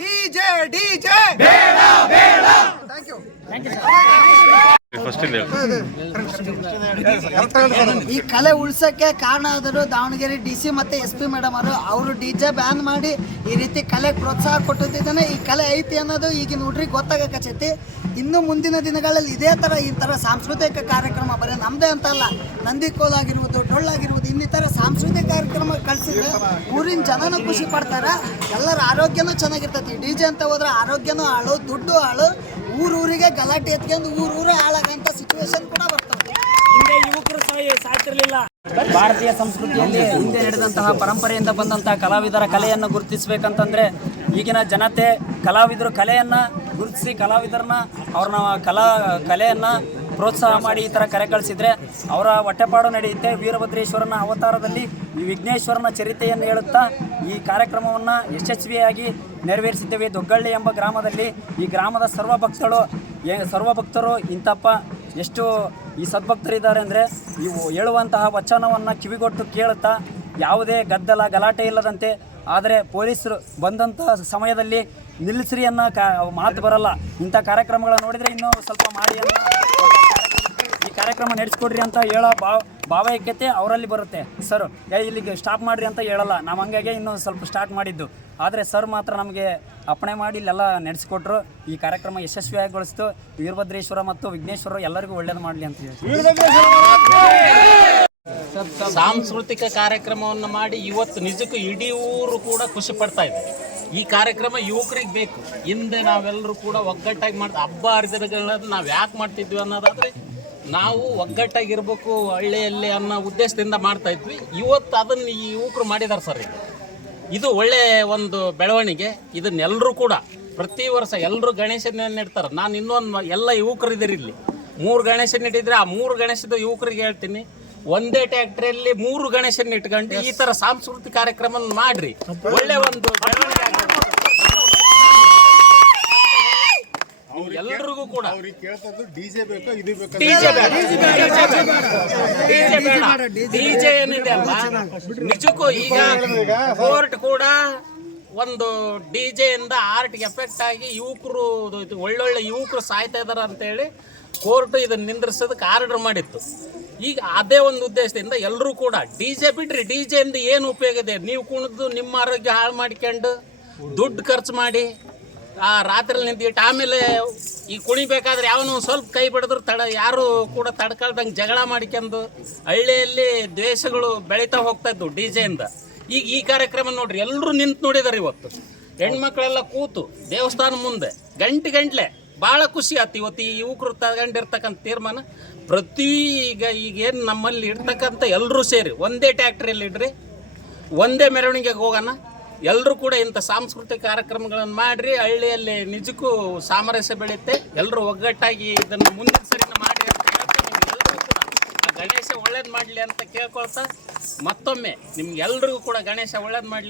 DJ DJ ಬೇಡ ಬೇಡ. Thank you. ಈ ಕಲೆ ಉಳ್ಸಕ್ಕೆ ಕಾರಣ ಆದರೂ ದಾವಣಗೆರೆ DC ಮತ್ತೆ SP ಮೇಡಮ್ ಅವರು DJ ಬ್ಯಾನ್ ಮಾಡಿ ಈ ರೀತಿ ಕಲೆ ಪ್ರೋತ್ಸಾಹ ಕೊಟ್ಟಿದ್ದಾನೆ. ಈ ಕಲೆ ಐತಿ ಅನ್ನೋದು ಈಗಿನ ಹುಡ್ರಿಗೆ ಗೊತ್ತಾಗಕಚ್ಚೈತಿ. ಇನ್ನು ಮುಂದಿನ ದಿನಗಳಲ್ಲಿ ಇದೇ ಥರ ಈ ಥರ ಸಾಂಸ್ಕೃತಿಕ ಕಾರ್ಯಕ್ರಮ ಬರೀ ನಮ್ಮದೇ ಅಂತ ಅಲ್ಲ, ನಂದಿಕೋಲ್ ಆಗಿರ್ಬೋದು, ಡೊಳ್ಳಾಗಿರ್ಬೋದು, ಇನ್ನಿತರ ಸಾಂಸ್ಕೃತಿಕ ಕಾರ್ಯಕ್ರಮ ಕಳಿಸಿದ್ರೆ ಊರಿನ ಜನನೂ ಖುಷಿ ಪಡ್ತಾರೆ, ಎಲ್ಲರ ಆರೋಗ್ಯನೂ ಚೆನ್ನಾಗಿರ್ತೈತಿ. DJ ಅಂತ ಹೋದ್ರೆ ಆರೋಗ್ಯನೂ ಹಾಳು, ದುಡ್ಡು ಹಾಳು, ಊರೂರಿಗೆ ಗಲಾಟೆ ಎತ್ಕೊಂಡು ಊರೂರೇ ಹಾಳಾಗಂತ ಸಿಚುವೇಶನ್ ಕೂಡ ಬರ್ತದೆ. ಹಿಂದೆ ಯುವಕರು ಸಾಯ್ತಿರ್ಲಿಲ್ಲ. ಭಾರತೀಯ ಸಂಸ್ಕೃತಿಯಲ್ಲಿ ಹಿಂದೆ ನಡೆದಂತಹ ಪರಂಪರೆಯಿಂದ ಬಂದಂತಹ ಕಲಾವಿದರ ಕಲೆಯನ್ನು ಗುರುತಿಸಬೇಕಂತಂದ್ರೆ ಈಗಿನ ಜನತೆ ಕಲಾವಿದರು ಕಲೆಯನ್ನು ಗುರುತಿಸಿ ಕಲಾವಿದರನ್ನ ಅವ್ರನ್ನ ಕಲೆಯನ್ನು ಪ್ರೋತ್ಸಾಹ ಮಾಡಿ ಈ ಥರ ಕರೆ ಕಳಿಸಿದರೆ ಅವರ ಹೊಟ್ಟೆಪಾಡು ನಡೆಯುತ್ತೆ. ವೀರಭದ್ರೇಶ್ವರನ ಅವತಾರದಲ್ಲಿ ಈ ವಿಘ್ನೇಶ್ವರನ ಚರಿತೆಯನ್ನು ಹೇಳುತ್ತಾ ಈ ಕಾರ್ಯಕ್ರಮವನ್ನು ಯಶಸ್ವಿಯಾಗಿ ನೆರವೇರಿಸಿದ್ದೇವೆ. ದೊಗ್ಗಳ್ಳಿ ಎಂಬ ಗ್ರಾಮದಲ್ಲಿ ಈ ಗ್ರಾಮದ ಸರ್ವ ಭಕ್ತರು ಇಂತಪ್ಪ ಎಷ್ಟು ಈ ಸದ್ಭಕ್ತರಿದ್ದಾರೆ ಅಂದರೆ ಇವು ಹೇಳುವಂತಹ ವಚನವನ್ನು ಕಿವಿಗೊಟ್ಟು ಕೇಳುತ್ತಾ ಯಾವುದೇ ಗದ್ದಲ ಗಲಾಟೆ ಇಲ್ಲದಂತೆ. ಆದರೆ ಪೊಲೀಸರು ಬಂದಂತಹ ಸಮಯದಲ್ಲಿ ನಿಲ್ಲಿಸ್ರಿ ಅನ್ನೋ ಮಾತು ಬರಲ್ಲ. ಇಂಥ ಕಾರ್ಯಕ್ರಮಗಳನ್ನು ನೋಡಿದರೆ ಇನ್ನೂ ಸ್ವಲ್ಪ ಮಾಡಿ ಈ ಕಾರ್ಯಕ್ರಮ ನಡೆಸ್ಕೊಡ್ರಿ ಅಂತ ಹೇಳೋ ಭಾವೈಕ್ಯತೆ ಅವರಲ್ಲಿ ಬರುತ್ತೆ. ಸರ್ ಇಲ್ಲಿಗೆ ಸ್ಟಾಪ್ ಮಾಡಿರಿ ಅಂತ ಹೇಳಲ್ಲ. ನಾವು ಹಂಗಾಗಿ ಇನ್ನೂ ಸ್ವಲ್ಪ ಸ್ಟಾರ್ಟ್ ಮಾಡಿದ್ದು. ಆದರೆ ಸರ್ ಮಾತ್ರ ನಮಗೆ ಅಪ್ಪಣೆ ಮಾಡಿ ಇಲ್ಲೆಲ್ಲ ನಡೆಸಿಕೊಟ್ರು. ಈ ಕಾರ್ಯಕ್ರಮ ಯಶಸ್ವಿಯಾಗಿಗೊಳಿಸ್ತು. ವೀರಭದ್ರೇಶ್ವರ ಮತ್ತು ವಿಘ್ನೇಶ್ವರ ಎಲ್ಲರಿಗೂ ಒಳ್ಳೇದು ಮಾಡಲಿ ಅಂತ ಹೇಳಿ ಸಾಂಸ್ಕೃತಿಕ ಕಾರ್ಯಕ್ರಮವನ್ನು ಮಾಡಿ ಇವತ್ತು ನಿಜಕ್ಕೂ ಇಡೀ ಊರು ಕೂಡ ಖುಷಿ ಪಡ್ತಾ ಇದೆ. ಈ ಕಾರ್ಯಕ್ರಮ ಯುವಕರಿಗೆ ಬೇಕು. ಹಿಂದೆ ನಾವೆಲ್ಲರೂ ಕೂಡ ಒಗ್ಗಟ್ಟಾಗಿ ಹಬ್ಬ ಹರಿದಿನಗಳನ್ನ ನಾವು ಯಾಕೆ ಮಾಡ್ತಿದ್ವಿ ಅನ್ನೋದಾದರೆ ನಾವು ಒಗ್ಗಟ್ಟಾಗಿರ್ಬೇಕು ಹಳ್ಳಿಯಲ್ಲಿ ಅನ್ನೋ ಉದ್ದೇಶದಿಂದ ಮಾಡ್ತಾ ಇದ್ವಿ. ಇವತ್ತು ಅದನ್ನು ಈ ಯುವಕರು ಮಾಡಿದ್ದಾರೆ ಸರ್. ಇದು ಒಳ್ಳೆಯ ಒಂದು ಬೆಳವಣಿಗೆ. ಇದನ್ನೆಲ್ಲರೂ ಕೂಡ ಪ್ರತಿ ವರ್ಷ ಎಲ್ಲರೂ ಗಣೇಶನ ಇಡ್ತಾರೆ. ನಾನು ಇನ್ನೊಂದು ಎಲ್ಲ ಯುವಕರು ಇದ್ದೀರಿ ಇಲ್ಲಿ 3 ಗಣೇಶನ ಇಟ್ಟಿದ್ರೆ ಆ 3 ಗಣೇಶದ ಯುವಕರಿಗೆ ಹೇಳ್ತೀನಿ, ಒಂದೇ ಟ್ಯಾಕ್ಟ್ರಿಯಲ್ಲಿ 3 ಗಣೇಶನ ಇಟ್ಕೊಂಡು ಈ ತರ ಸಾಂಸ್ಕೃತಿಕ ಕಾರ್ಯಕ್ರಮ ಮಾಡ್ರಿ. ಒಳ್ಳೆ ಒಂದು ಬೆಳವಣಿಗೆ ಎಲ್ಲರಿಗೂ ಕೂಡ ಡಿಜೆ ಏನಿದೆ ಅಲ್ಲ, ನಿಜಕ್ಕೂ ಈಗ ಕೋರ್ಟ್ ಕೂಡ ಒಂದು ಡಿಜೆ ಇಂದ ಆರ್ಟ್ಗೆ ಎಫೆಕ್ಟ್ ಆಗಿ ಯುವಕರು ಒಳ್ಳೊಳ್ಳೆ ಯುವಕರು ಸಾಯ್ತಾ ಇದಾರೆ ಅಂತೇಳಿ ಕೋರ್ಟ್ ಇದನ್ನ ನಿಂದ್ರಿಸೋದಕ್ಕೆ ಆರ್ಡರ್ ಮಾಡಿತ್ತು. ಈಗ ಅದೇ ಒಂದು ಉದ್ದೇಶದಿಂದ ಎಲ್ಲರೂ ಕೂಡ ಡಿಜೆ ಬಿಡ್ರಿ, ಡಿಜೆಯಿಂದ ಏನು ಉಪಯೋಗ ಇದೆ? ನೀವು ಕುಣಿದು ನಿಮ್ಮ ಆರೋಗ್ಯ ಹಾಳು ಮಾಡ್ಕೊಂಡು ದುಡ್ಡು ಖರ್ಚು ಮಾಡಿ ಆ ರಾತ್ರಿ ನಿಂತಿಟ್ಟು ಆಮೇಲೆ ಈ ಕುಣಿಬೇಕಾದ್ರೆ ಯಾವನೋ ಸ್ವಲ್ಪ ಕೈ ಬಿಡಿದ್ರು ಯಾರು ಕೂಡ ತಡ್ಕೊಳ್ದಂಗೆ ಜಗಳ ಮಾಡ್ಕೊಂಡು ಹಳ್ಳಿಯಲ್ಲಿ ದ್ವೇಷಗಳು ಬೆಳೀತಾ ಹೋಗ್ತಾ ಇದ್ವು ಡಿಜೆಯಿಂದ. ಈಗ ಈ ಕಾರ್ಯಕ್ರಮ ನೋಡ್ರಿ, ಎಲ್ಲರೂ ನಿಂತು ನೋಡಿದಾರೆ. ಇವತ್ತು ಹೆಣ್ಮಕ್ಳೆಲ್ಲ ಕೂತು ದೇವಸ್ಥಾನ ಮುಂದೆ ಗಂಟೆ ಭಾಳ ಖುಷಿ ಆಯ್ತು. ಇವತ್ತು ಈ ಯುವಕರು ತಗೊಂಡಿರ್ತಕ್ಕಂಥ ತೀರ್ಮಾನ ಪ್ರತಿ ಈಗೇನು ನಮ್ಮಲ್ಲಿ ಇರ್ತಕ್ಕಂಥ ಎಲ್ಲರೂ ಸೇರಿ ಒಂದೇ ಟ್ಯಾಕ್ಟ್ರಿಯಲ್ಲಿ ಇಡ್ರಿ, ಒಂದೇ ಮೆರವಣಿಗೆಗೆ ಹೋಗೋಣ. ಎಲ್ಲರೂ ಕೂಡ ಇಂಥ ಸಾಂಸ್ಕೃತಿಕ ಕಾರ್ಯಕ್ರಮಗಳನ್ನು ಮಾಡಿರಿ. ಹಳ್ಳಿಯಲ್ಲಿ ನಿಜಕ್ಕೂ ಸಾಮರಸ್ಯ ಬೆಳೆಯುತ್ತೆ. ಎಲ್ಲರೂ ಒಗ್ಗಟ್ಟಾಗಿ ಇದನ್ನು ಮುಂದಿನ ಸರಿನ ಮಾಡಿ ಅಂತ ಹೇಳ್ತಾ ನಿಮ್ಗೆಲ್ಲರಿಗೂ ಕೂಡ ಆ ಗಣೇಶ ಒಳ್ಳೇದು ಮಾಡಲಿ ಅಂತ ಕೇಳ್ಕೊಳ್ತಾ ಮತ್ತೊಮ್ಮೆ ನಿಮ್ಗೆಲ್ರಿಗೂ ಕೂಡ ಗಣೇಶ ಒಳ್ಳೇದು ಮಾಡಲಿ.